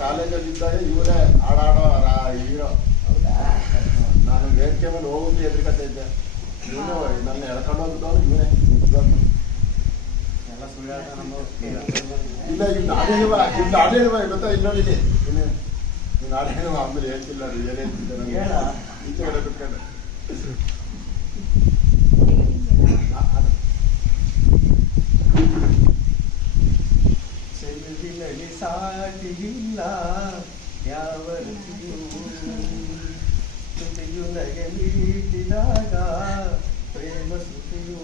ಕಾಲೇಜಲ್ಲಿ ಇದ್ದಾಗ ಇವರೇ ಹಾಡಾಡೋ ಹೀರೋ. ನಾನು ವೇದಿಕೆ ಮೇಲೆ ಹೋಗೋದು ಎದುರುಕತೆ ಇದ್ದೆ. ಇವನೇ ನನ್ನ ಎಳ್ಕೊಂಡು ಹೋಗಿದ್ದವನು ಇವನೇ. ಎಲ್ಲ ಸುಳ್ಳು ಇಲ್ಲ ಇಲ್ಲಿ ಆಡೇಳುವ ಗೊತ್ತಾ? ಇಲ್ಲಿ ನೋಡಿದೆ ನೀನು ಆಡೇಳುವ. ಆಮೇಲೆ ಹೇಳ್ತಿಲ್ಲ ಅದು ಏನೇ ಹೇಳ್ತಿದ್ದೆ ನನಗೆ ಈಚೆ ಕಡೆ ಕುತ್ಕೊಂಡೆ. ಚೆಲುವಿನಲ್ಲಿ ಸಾಟಿಯಿಲ್ಲ ಯಾವ ಋತುಯು ನಗೆ ಮೀಟಿದಾಗ ಪ್ರೇಮ ಸುತಿಯು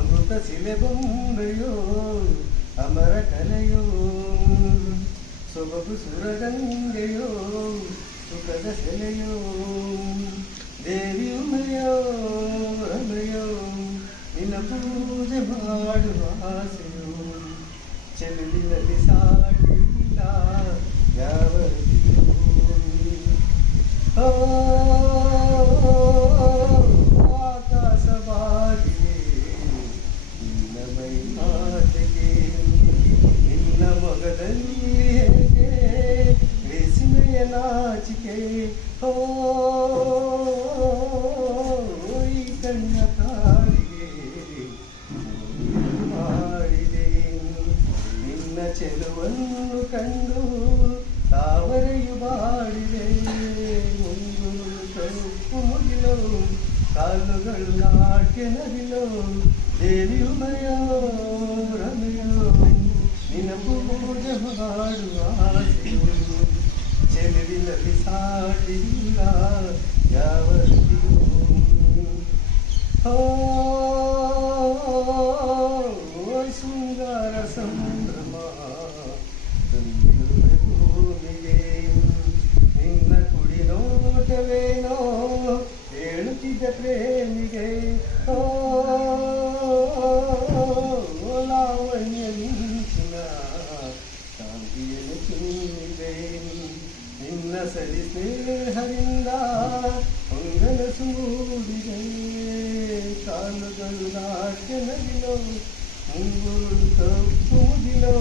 ಅಮೃತ ಶಿಲೆ ಬೊಂಬೆಯೋ ಅಮರ ಕಲೆಯೋ ಸೊಬಗು ಸುರಗಂಗೆಯೋ ಸುಖದ ಸೆಲೆಯೋ ದೇವಿಯುಮೆಯೋ ರಮೆಯೋ ನಿನ್ನ ಪೂಜೆ ಮಾಡುವ ಆಸೆಯೋ ಚೆಲುವಿನಲ್ಲಿ ಸಾಟಿಲ್ಲ ಯಾವ ಋತುಯೋ ಆಕಾಶವಾಗಿದೆ ನಿನ್ನ ಮೈ ಮಾತೆಗೆ ನಿನ್ನ ಮೊಗದಲ್ಲಿ ಹೇಗೆ ರೇಸಿಮೆಯ ನಾಚಿಕೆ ಈ ಕಣ್ಣ ಕಾಡಿಗೆ ಮಾಡಿದೆ ನಿನ್ನ ಚೆಲುವನ್ನು ಕಂಡು ತಾವರೆಯು ಬಾಡಿದೆ ಮುಂಗುರು ಕರುಪ್ಪು ಮುಗಿಲೋ ಕಾಲುಗಳು ನಾಟ್ಯ ನದಿಲೋ ದೇವಿಯುಮಯೋ ರಮೆಯೋ ನಿನ್ನ ಪೂಜೆ ಮಾಡುವ ಆಸೆಯೋ ಚೆಲುವಿನಲ್ಲಿ ಸಾಟಿಲ್ಲ ಯಾವ ಋತುಯೋ ಶೃಂಗಾರ ಸಂಭ್ರಮ ತಂದಿರುವೆ ಭೂಮಿಗೆ ನಿನ್ನ ಕುಡಿ ನೋಟವೇನೋ ಹೇಳುತ್ತಿದ್ದ ಪ್ರೇಮಿಗೆ ಲಾವಣ್ಯ ಮಿಂಚಿನ ಕಾಂತಿಯನ್ನು ತುಂಬಿದೆ ನಿನ್ನ ಸರಿ ಸ್ನೇಹದಿಂದ ಅಂಗನ ಸೂಡಿದೆ ಕಾಲುಗಳು ನಾಟ್ಯ ನದಿಲೋ ಮುಂಗುರು ತಪ್ಪು ಮುಗಿಲೋ